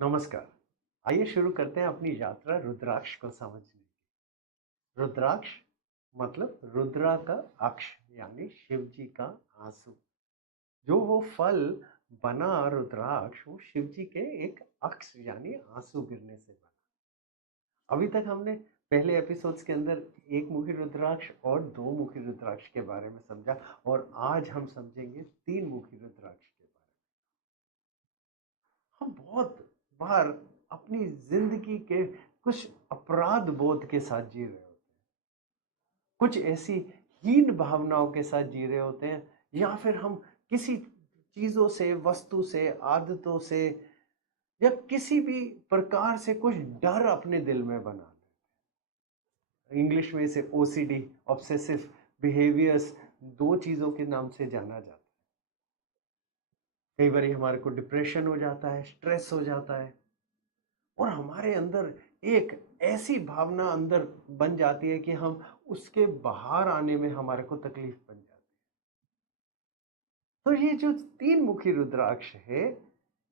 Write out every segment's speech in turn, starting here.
नमस्कार। आइए शुरू करते हैं अपनी यात्रा रुद्राक्ष को समझने की। रुद्राक्ष मतलब रुद्रा का अक्ष यानी शिव जी का आंसू। जो वो फल बना रुद्राक्ष वो शिव जी के एक अक्ष यानी आंसू गिरने से बना। अभी तक हमने पहले एपिसोड्स के अंदर एक मुखी रुद्राक्ष और दो मुखी रुद्राक्ष के बारे में समझा और आज हम समझेंगे तीन मुखी रुद्राक्ष के बारे में। हम बहुत बार अपनी जिंदगी के कुछ अपराध बोध के साथ जी रहे होते हैं, कुछ ऐसी हीन भावनाओं के साथ जी रहे होते हैं, या फिर हम किसी चीजों से, वस्तु से, आदतों से या किसी भी प्रकार से कुछ डर अपने दिल में बना लेते हैं। इंग्लिश में इसे ओसीडी, ऑब्सेसिव बिहेवियर्स, दो चीजों के नाम से जाना जाता है। कई बार हमारे को डिप्रेशन हो जाता है, स्ट्रेस हो जाता है और हमारे अंदर एक ऐसी भावना अंदर बन जाती है कि हम उसके बाहर आने में हमारे को तकलीफ बन जाती है। तो ये जो तीन मुखी रुद्राक्ष है,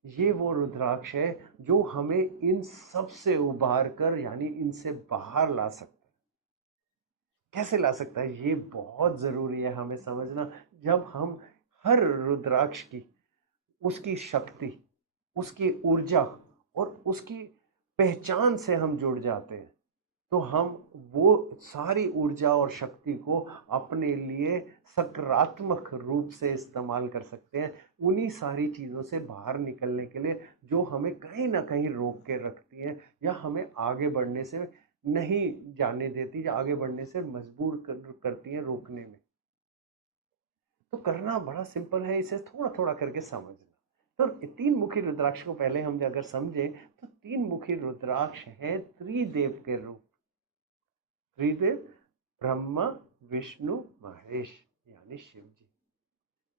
ये वो रुद्राक्ष है जो हमें इन सब से उबार कर यानी इनसे बाहर ला सकता है। कैसे ला सकता है ये बहुत जरूरी है हमें समझना। जब हम हर रुद्राक्ष की, उसकी शक्ति, उसकी ऊर्जा और उसकी पहचान से हम जुड़ जाते हैं, तो हम वो सारी ऊर्जा और शक्ति को अपने लिए सकारात्मक रूप से इस्तेमाल कर सकते हैं, उन्हीं सारी चीज़ों से बाहर निकलने के लिए जो हमें कहीं ना कहीं रोक के रखती हैं या हमें आगे बढ़ने से नहीं जाने देती या आगे बढ़ने से मजबूर करती हैं, रोकने में। तो करना बड़ा सिंपल है, इसे थोड़ा थोड़ा करके समझना। तो तीन मुखी रुद्राक्ष को पहले हम अगर समझें तो तीन मुखी रुद्राक्ष है त्रिदेव के रूप। त्रिदेव ब्रह्मा, विष्णु, महेश यानी शिव जी।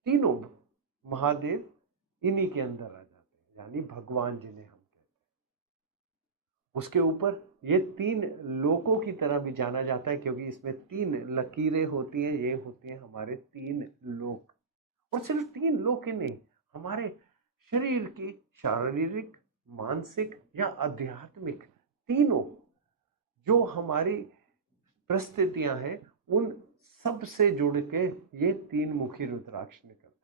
तीनों महादेव इन्हीं के अंदर आ जाते हैं यानी भगवान जिन्हें हम कहते हैं। उसके ऊपर ये तीन लोकों की तरह भी जाना जाता है क्योंकि इसमें तीन लकीरें होती हैं, ये होती हैं हमारे तीन लोक। और सिर्फ तीन लोक ही नहीं, हमारे शरीर की शारीरिक, मानसिक या आध्यात्मिक तीनों जो हमारी परिस्थितियां हैं, उन सब से जुड़ के ये तीन मुखी रुद्राक्ष निकलता है।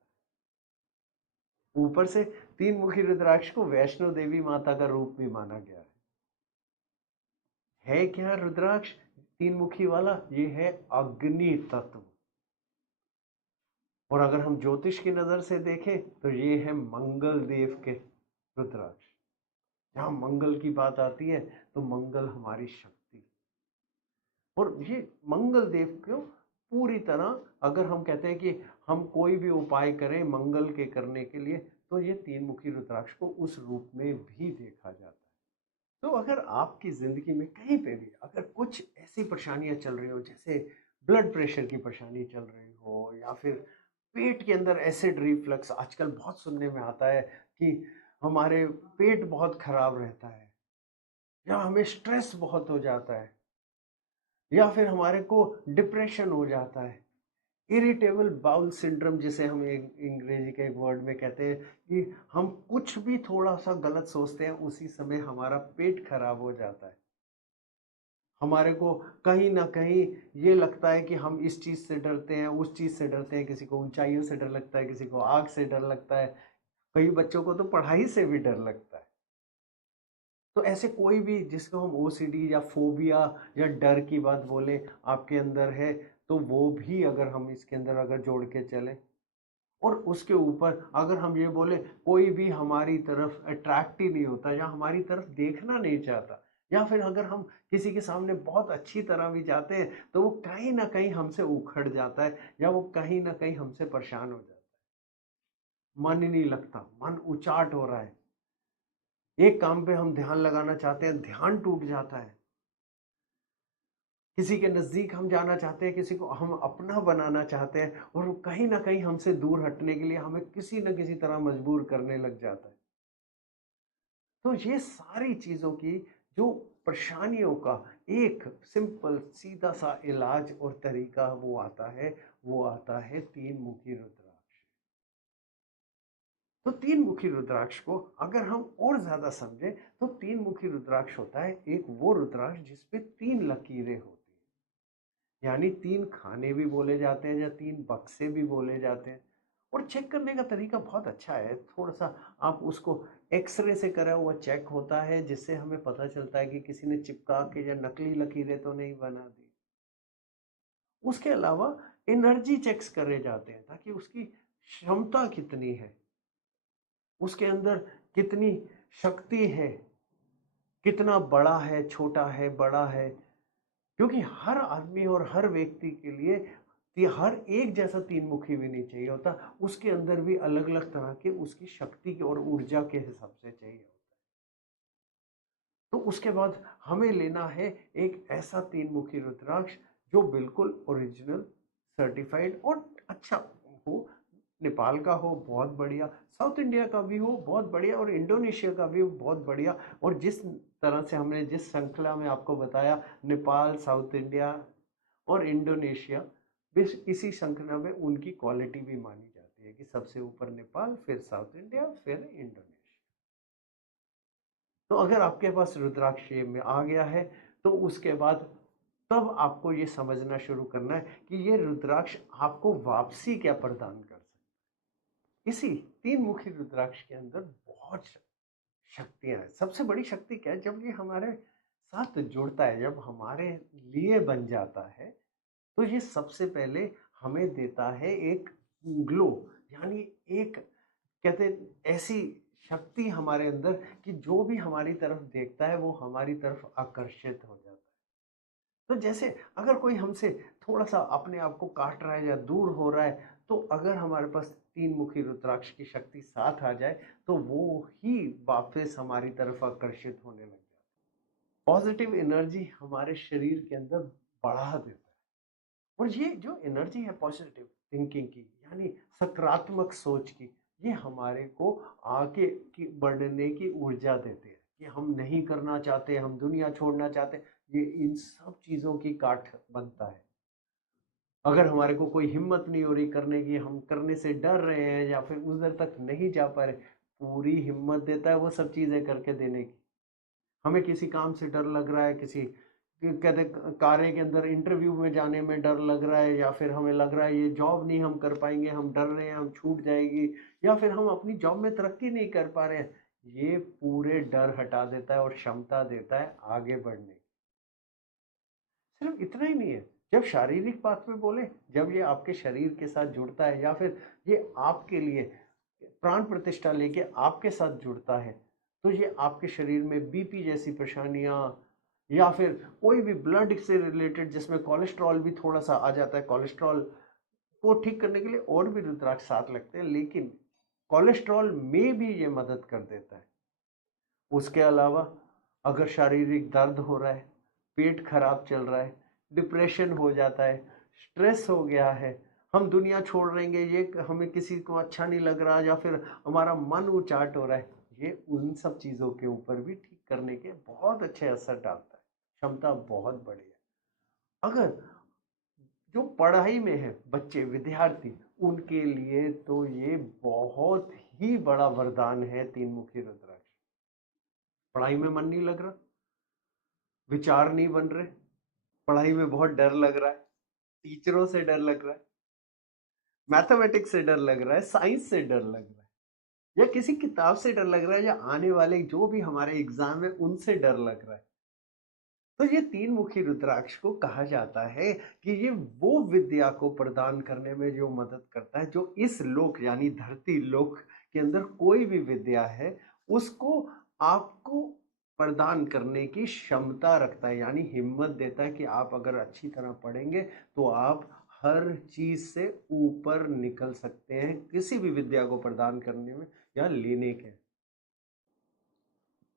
ऊपर से तीन मुखी रुद्राक्ष को वैष्णो देवी माता का रूप भी माना गया है क्या रुद्राक्ष तीन मुखी वाला? ये है अग्नि तत्व। और अगर हम ज्योतिष की नजर से देखें तो ये है मंगल देव के रुद्राक्ष। जहां मंगल की बात आती है तो मंगल हमारी शक्ति, और ये मंगल देव को पूरी तरह अगर हम कहते हैं कि हम कोई भी उपाय करें मंगल के करने के लिए, तो ये तीन मुखी रुद्राक्ष को उस रूप में भी देखा जाता है। तो अगर आपकी जिंदगी में कहीं पे भी अगर कुछ ऐसी परेशानियां चल रही हो, जैसे ब्लड प्रेशर की परेशानी चल रही हो, या फिर पेट के अंदर एसिड रिफ्लक्स आजकल बहुत सुनने में आता है कि हमारे पेट बहुत खराब रहता है, या हमें स्ट्रेस बहुत हो जाता है, या फिर हमारे को डिप्रेशन हो जाता है, इरिटेबल बाउल सिंड्रोम जिसे हम अंग्रेजी के एक वर्ड में कहते हैं कि हम कुछ भी थोड़ा सा गलत सोचते हैं उसी समय हमारा पेट खराब हो जाता है। हमारे को कहीं ना कहीं ये लगता है कि हम इस चीज से डरते हैं, उस चीज से डरते हैं, किसी को ऊंचाइयों से डर लगता है, किसी को आग से डर लगता है, कई बच्चों को तो पढ़ाई से भी डर लगता है। तो ऐसे कोई भी जिसको हम ओसीडी या फोबिया या डर की बात बोले आपके अंदर है, तो वो भी अगर हम इसके अंदर अगर जोड़ के चले, और उसके ऊपर अगर हम ये बोले कोई भी हमारी तरफ अट्रैक्ट ही नहीं होता या हमारी तरफ देखना नहीं चाहता, या फिर अगर हम किसी के सामने बहुत अच्छी तरह भी जाते हैं तो वो कहीं ना कहीं हमसे उखड़ जाता है या वो कहीं ना कहीं हमसे परेशान हो जाता है, मन ही नहीं लगता, मन उचाट हो रहा है, एक काम पे हम ध्यान लगाना चाहते हैं, ध्यान टूट जाता है, किसी के नजदीक हम जाना चाहते हैं, किसी को हम अपना बनाना चाहते हैं और वो कहीं ना कहीं हमसे दूर हटने के लिए हमें किसी न किसी तरह मजबूर करने लग जाता है। तो ये सारी चीजों की जो परेशानियों का एक सिंपल सीधा सा इलाज और तरीका वो आता है, वो आता है तीन मुखी रुद्राक्ष। तो तीन मुखी रुद्राक्ष को अगर हम और ज्यादा समझें तो तीन मुखी रुद्राक्ष होता है एक वो रुद्राक्ष जिसपे तीन लकीरें होती हैं, यानी तीन खाने भी बोले जाते हैं या तीन बक्से भी बोले जाते हैं। और चेक करने का तरीका बहुत अच्छा है, थोड़ा सा आप उसको एक्सरे से करा हुआ चेक होता है जिससे हमें पता चलता है कि किसी ने चिपका के या नकली लकीरें तो नहीं बना दी। उसके अलावा एनर्जी चेक्स करे जाते हैं ताकि उसकी क्षमता कितनी है, उसके अंदर कितनी शक्ति है, कितना बड़ा है, छोटा है, बड़ा है। क्योंकि हर आदमी और हर व्यक्ति के लिए हर एक जैसा तीन मुखी भी नहीं चाहिए होता, उसके अंदर भी अलग अलग तरह के उसकी शक्ति और ऊर्जा के हिसाब से चाहिए होता है। तो उसके बाद हमें लेना है एक ऐसा तीन मुखी रुद्राक्ष जो बिल्कुल ओरिजिनल, सर्टिफाइड और अच्छा हो। नेपाल का हो बहुत बढ़िया, साउथ इंडिया का भी हो बहुत बढ़िया, और इंडोनेशिया का भी हो बहुत बढ़िया। और जिस तरह से हमने जिस श्रृंखला में आपको बताया, नेपाल, साउथ इंडिया और इंडोनेशिया, इसी श्रृंखला में उनकी क्वालिटी भी मानी जाती है कि सबसे ऊपर नेपाल, फिर साउथ इंडिया, फिर इंडोनेशिया। तो अगर आपके पास रुद्राक्ष में आ गया है तो उसके बाद तब आपको ये समझना शुरू करना है कि ये रुद्राक्ष आपको वापसी क्या प्रदान कर सकता है। इसी तीन मुखी रुद्राक्ष के अंदर बहुत शक्तियां हैं। सबसे बड़ी शक्ति क्या है, जब ये हमारे साथ जुड़ता है, जब हमारे लिए बन जाता है, तो ये सबसे पहले हमें देता है एक ग्लो, यानी एक कहते हैं ऐसी शक्ति हमारे अंदर कि जो भी हमारी तरफ देखता है वो हमारी तरफ आकर्षित हो जाता है। तो जैसे अगर कोई हमसे थोड़ा सा अपने आप को काट रहा है या दूर हो रहा है, तो अगर हमारे पास तीन मुखी रुद्राक्ष की शक्ति साथ आ जाए तो वो ही वापस हमारी तरफ आकर्षित होने लग जाता है। पॉजिटिव एनर्जी हमारे शरीर के अंदर बढ़ा देता है। और ये जो एनर्जी है पॉजिटिव थिंकिंग की, यानी सकारात्मक सोच की, ये हमारे को आगे की बढ़ने की ऊर्जा देते हैं कि हम नहीं करना चाहते, हम दुनिया छोड़ना चाहते, ये इन सब चीजों की काट बनता है। अगर हमारे को कोई हिम्मत नहीं हो रही करने की, हम करने से डर रहे हैं या फिर उधर तक नहीं जा पा रहे, पूरी हिम्मत देता है वो सब चीजें करके देने की। हमें किसी काम से डर लग रहा है, किसी कहते कार्य के अंदर इंटरव्यू में जाने में डर लग रहा है, या फिर हमें लग रहा है ये जॉब नहीं हम कर पाएंगे, हम डर रहे हैं हम छूट जाएगी, या फिर हम अपनी जॉब में तरक्की नहीं कर पा रहे हैं, ये पूरे डर हटा देता है और क्षमता देता है आगे बढ़ने की। सिर्फ इतना ही नहीं है, जब शारीरिक बात में बोले, जब ये आपके शरीर के साथ जुड़ता है या फिर ये आपके लिए प्राण प्रतिष्ठा लेके आपके साथ जुड़ता है, तो ये आपके शरीर में बीपी जैसी परेशानियां या फिर कोई भी ब्लड से रिलेटेड जिसमें कोलेस्ट्रॉल भी थोड़ा सा आ जाता है, कोलेस्ट्रॉल को ठीक करने के लिए और भी रुद्राक्ष साथ लगते हैं, लेकिन कोलेस्ट्रॉल में भी ये मदद कर देता है। उसके अलावा अगर शारीरिक दर्द हो रहा है, पेट खराब चल रहा है, डिप्रेशन हो जाता है, स्ट्रेस हो गया है, हम दुनिया छोड़ देंगे, ये हमें किसी को अच्छा नहीं लग रहा, या फिर हमारा मन उचाट हो रहा है, ये उन सब चीज़ों के ऊपर भी ठीक करने के बहुत अच्छे असर डालता है। क्षमता बहुत बड़ी है। अगर जो पढ़ाई में है बच्चे, विद्यार्थी, उनके लिए तो ये बहुत ही बड़ा वरदान है तीन मुखी रुद्राक्ष। पढ़ाई में मन नहीं लग रहा, विचार नहीं बन रहे, पढ़ाई में बहुत डर लग रहा है, टीचरों से डर लग रहा है, मैथमेटिक्स से डर लग रहा है, साइंस से डर लग रहा है, या किसी किताब से डर लग रहा है, या आने वाले जो भी हमारे एग्जाम है उनसे डर लग रहा है, तो ये तीन मुखी रुद्राक्ष को कहा जाता है कि ये वो विद्या को प्रदान करने में जो मदद करता है, जो इस लोक यानी धरती लोक के अंदर कोई भी विद्या है उसको आपको प्रदान करने की क्षमता रखता है, यानी हिम्मत देता है कि आप अगर अच्छी तरह पढ़ेंगे तो आप हर चीज से ऊपर निकल सकते हैं किसी भी विद्या को प्रदान करने में या लेने के।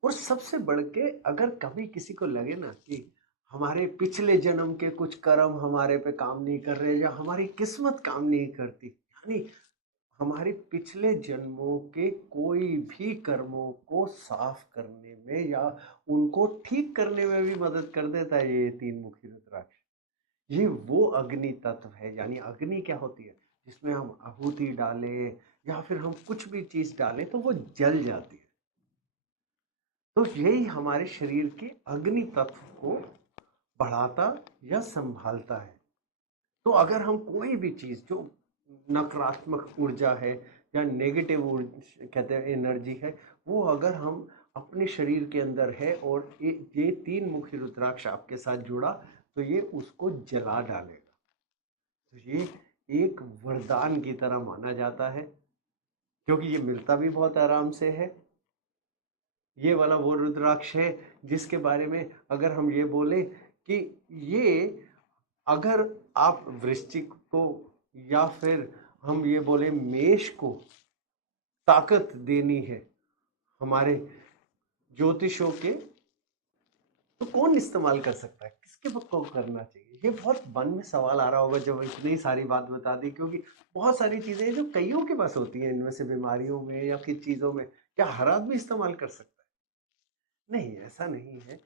और सबसे बढ़ के अगर कभी किसी को लगे ना कि हमारे पिछले जन्म के कुछ कर्म हमारे पे काम नहीं कर रहे या हमारी किस्मत काम नहीं करती, यानी हमारे पिछले जन्मों के कोई भी कर्मों को साफ करने में या उनको ठीक करने में भी मदद कर देता है ये तीन मुखी रुद्राक्ष। ये वो अग्नि तत्व है, यानी अग्नि क्या होती है, जिसमें हम आहुति डालें या फिर हम कुछ भी चीज डालें तो वो जल जाती है। तो यही हमारे शरीर के अग्नि तत्व को बढ़ाता या संभालता है। तो अगर हम कोई भी चीज जो नकारात्मक ऊर्जा है या नेगेटिव कहते हैं एनर्जी है, वो अगर हम अपने शरीर के अंदर है और ये तीन मुखी रुद्राक्ष आपके साथ जुड़ा तो ये उसको जला डालेगा। तो ये एक वरदान की तरह माना जाता है, क्योंकि ये मिलता भी बहुत आराम से है। ये वाला वो रुद्राक्ष है जिसके बारे में अगर हम ये बोले कि ये, अगर आप वृश्चिक को या फिर हम ये बोले मेष को ताकत देनी है हमारे ज्योतिषों के, तो कौन इस्तेमाल कर सकता है, किसके वक्त को करना चाहिए? ये बहुत मन में सवाल आ रहा होगा जब इतनी सारी बात बता दी, क्योंकि बहुत सारी चीजें जो कईयों के पास होती हैं, इनमें से बीमारियों में या किस चीजों में, क्या हर आदमी इस्तेमाल कर सकता है? नहीं, ऐसा नहीं है।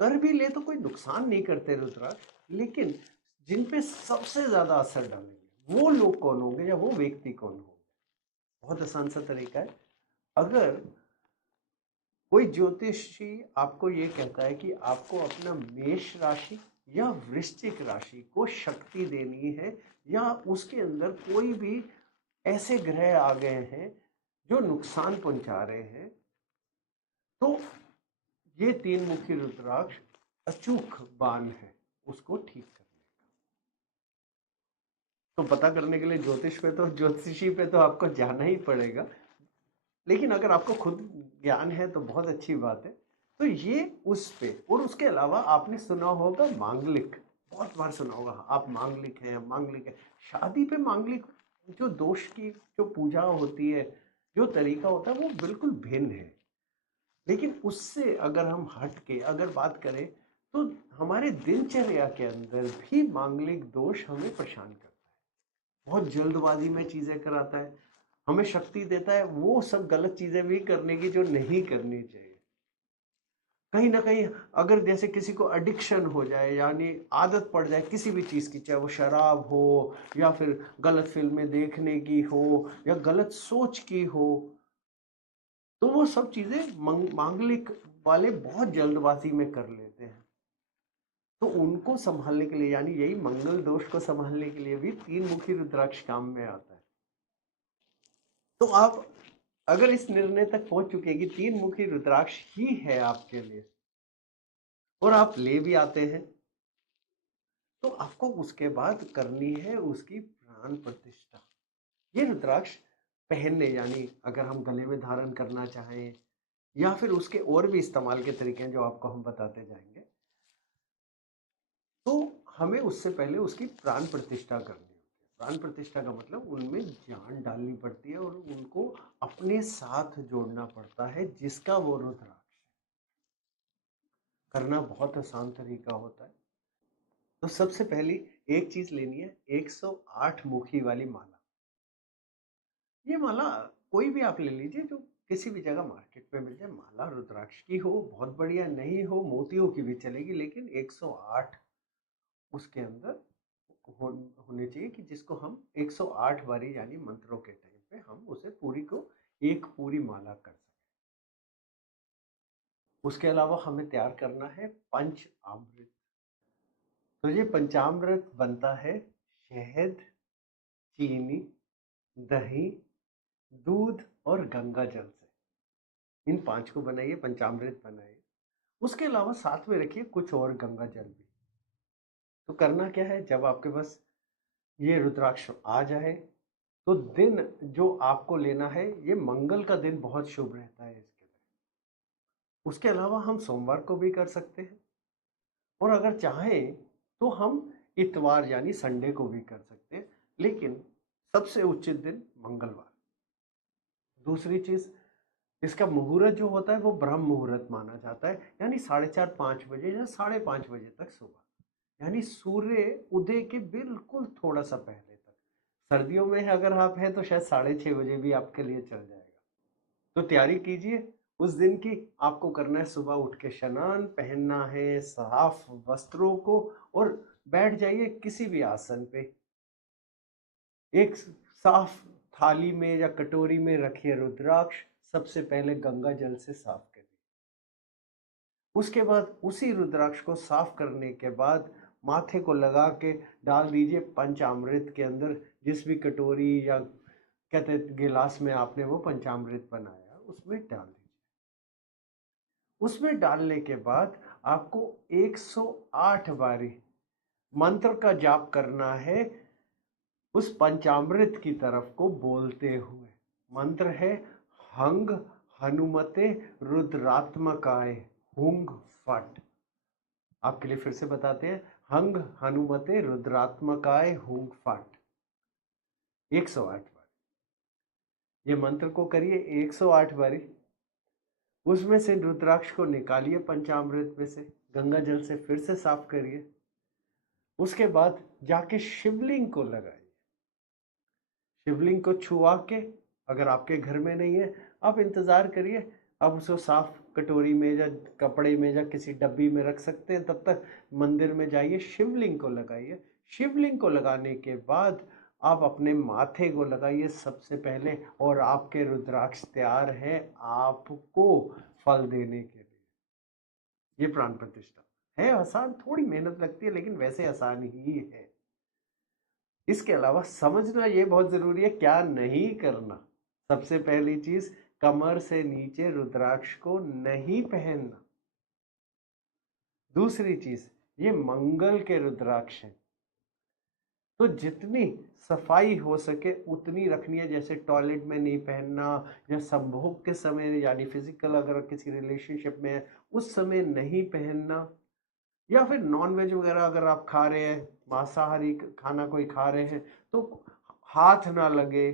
कर भी ले तो कोई नुकसान नहीं करते रुद्राक्ष, लेकिन जिन पे सबसे ज्यादा असर डालेंगे वो लोग कौन होंगे या वो व्यक्ति कौन होंगे? बहुत आसान सा तरीका है। अगर कोई ज्योतिषी आपको ये कहता है कि आपको अपना मेष राशि या वृश्चिक राशि को शक्ति देनी है, या उसके अंदर कोई भी ऐसे ग्रह आ गए हैं जो नुकसान पहुंचा रहे हैं, तो ये तीन मुखी रुद्राक्ष अचूक बाण है उसको ठीक करने का। तो पता करने के लिए ज्योतिषी पे तो आपको जाना ही पड़ेगा, लेकिन अगर आपको खुद ज्ञान है तो बहुत अच्छी बात है। तो ये उस पे, और उसके अलावा आपने सुना होगा मांगलिक, बहुत बार सुना होगा आप, मांगलिक है मांगलिक है। शादी पे मांगलिक जो दोष की जो पूजा होती है, जो तरीका होता है वो बिल्कुल भिन्न है। लेकिन उससे अगर हम हट के अगर बात करें तो हमारे दिनचर्या के अंदर भी मांगलिक दोष हमें परेशान करता है, बहुत जल्दबाजी में चीजें कराता है, हमें शक्ति देता है वो सब गलत चीजें भी करने की जो नहीं करनी चाहिए। कहीं ना कहीं अगर जैसे किसी को एडिक्शन हो जाए, यानी आदत पड़ जाए किसी भी चीज की, चाहे वो शराब हो या फिर गलत फिल्में देखने की हो या गलत सोच की हो, तो वो सब चीजें मांगलिक वाले बहुत जल्दबाजी में कर लेते हैं। तो उनको संभालने के लिए, यानी यही मंगल दोष को संभालने के लिए भी तीन मुखी रुद्राक्ष काम में आता है। तो आप अगर इस निर्णय तक पहुंच चुके हैं कि तीन मुखी रुद्राक्ष ही है आपके लिए और आप ले भी आते हैं, तो आपको उसके बाद करनी है उसकी प्राण प्रतिष्ठा। ये रुद्राक्ष पहनने, यानी अगर हम गले में धारण करना चाहें या फिर उसके और भी इस्तेमाल के तरीके हैं जो आपको हम बताते जाएंगे, तो हमें उससे पहले उसकी प्राण प्रतिष्ठा करनी होती है। प्राण प्रतिष्ठा का मतलब उनमें जान डालनी पड़ती है और उनको अपने साथ जोड़ना पड़ता है, जिसका वो रुद्राक्ष है। करना बहुत आसान तरीका होता है। तो सबसे पहली एक चीज लेनी है, 108 मुखी वाली माला। ये माला कोई भी आप ले लीजिए, जो किसी भी जगह मार्केट में मिल जाए। माला रुद्राक्ष की हो बहुत बढ़िया, नहीं हो मोतियों की भी चलेगी, लेकिन 108 उसके अंदर होने चाहिए, कि जिसको हम 108 बारी यानी मंत्रों के टाइम पे हम उसे पूरी को एक पूरी माला कर सकें। उसके अलावा हमें तैयार करना है पंचामृत। तो ये पंचामृत बनता है शहद, चीनी, दही, दूध और गंगा जल से। इन पांच को बनाइए, पंचामृत बनाइए। उसके अलावा साथ में रखिए कुछ और गंगा जल भी। तो करना क्या है, जब आपके पास ये रुद्राक्ष आ जाए तो दिन जो आपको लेना है, ये मंगल का दिन बहुत शुभ रहता है इसके लिए। उसके अलावा हम सोमवार को भी कर सकते हैं, और अगर चाहें तो हम इतवार यानी संडे को भी कर सकते हैं, लेकिन सबसे उचित दिन मंगलवार। दूसरी चीज, इसका मुहूर्त जो होता है वो ब्रह्म मुहूर्त माना जाता है, यानी 4:30-5 बजे या 5:30 बजे तक सुबह, यानी सूर्य उदय के बिल्कुल थोड़ा सा पहले तक। सर्दियों में अगर आप हैं तो शायद 6:30 बजे भी आपके लिए चल जाएगा। तो तैयारी कीजिए उस दिन की। आपको करना है सुबह उठ के स्नान, पहनना है साफ वस्त्रों को, और बैठ जाइए किसी भी आसन पे। एक साफ थाली में या कटोरी में रखिए रुद्राक्ष, सबसे पहले गंगा जल से साफ करिए। उसके बाद उसी रुद्राक्ष को साफ करने के बाद माथे को लगा के डाल दीजिए पंचामृत के अंदर, जिस भी कटोरी या कहते गिलास में आपने वो पंचामृत बनाया उसमें डाल दीजिए। उसमें डालने के बाद आपको 108 बारी मंत्र का जाप करना है उस पंचामृत की तरफ को बोलते हुए। मंत्र है हंग हनुमते रुद्रात्मकाय हुंग फट। आपके लिए फिर से बताते हैं, हंग हनुमते रुद्रात्मकाय हुंग फट। 108 बार ये मंत्र को करिए 108 बारी। उसमें से रुद्राक्ष को निकालिए पंचामृत में से, गंगा जल से फिर से साफ करिए। उसके बाद जाके शिवलिंग को लगाइए। शिवलिंग को छुआ के, अगर आपके घर में नहीं है आप इंतजार करिए, आप उसको साफ कटोरी में या कपड़े में या किसी डब्बी में रख सकते हैं। तब तक मंदिर में जाइए, शिवलिंग को लगाइए। शिवलिंग को लगाने के बाद आप अपने माथे को लगाइए सबसे पहले, और आपके रुद्राक्ष तैयार है आपको फल देने के लिए। ये प्राण प्रतिष्ठा है आसान, थोड़ी मेहनत लगती है लेकिन वैसे आसान ही है। इसके अलावा समझना ये बहुत जरूरी है क्या नहीं करना। सबसे पहली चीज, कमर से नीचे रुद्राक्ष को नहीं पहनना। दूसरी चीज, ये मंगल के रुद्राक्ष हैं, तो जितनी सफाई हो सके उतनी रखनी है। जैसे टॉयलेट में नहीं पहनना, या संभोग के समय यानी फिजिकल अगर किसी रिलेशनशिप में है उस समय नहीं पहनना, या फिर नॉनवेज वगैरह अगर आप खा रहे हैं, मांसाहारी खाना कोई खा रहे हैं, तो हाथ ना लगे,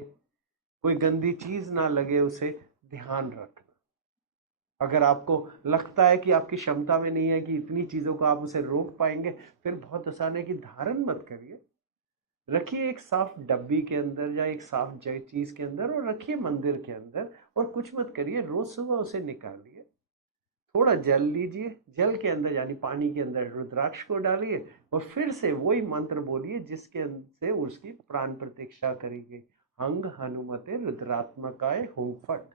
कोई गंदी चीज ना लगे, उसे ध्यान रखना। अगर आपको लगता है कि आपकी क्षमता में नहीं है कि इतनी चीजों को आप उसे रोक पाएंगे, फिर बहुत आसान है कि धारण मत करिए। रखिए एक साफ डब्बी के अंदर या एक साफ चीज के अंदर, और रखिए मंदिर के अंदर, और कुछ मत करिए। रोज सुबह उसे निकालिए, थोड़ा जल लीजिए, जल के अंदर यानी पानी के अंदर रुद्राक्ष को डालिए, और फिर से वही मंत्र बोलिए जिसके से उसकी प्राण प्रतिष्ठा करेगी, हंग हनुमते रुद्रात्मकाय हुं फट।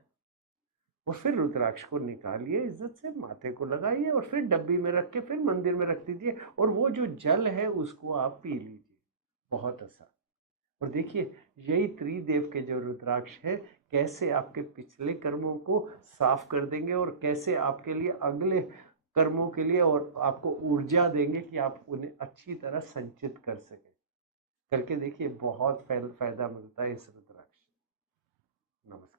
और फिर रुद्राक्ष को निकालिए, इज्जत से माथे को लगाइए, और फिर डब्बी में रख के फिर मंदिर में रख दीजिए, और वो जो जल है उसको आप पी लीजिए। बहुत आसान। और देखिए यही त्रिदेव के जो रुद्राक्ष है कैसे आपके पिछले कर्मों को साफ कर देंगे, और कैसे आपके लिए अगले कर्मों के लिए और आपको ऊर्जा देंगे कि आप उन्हें अच्छी तरह संचित कर सकें। करके देखिए, बहुत फायदा मिलता है इस रुद्राक्ष। नमस्कार।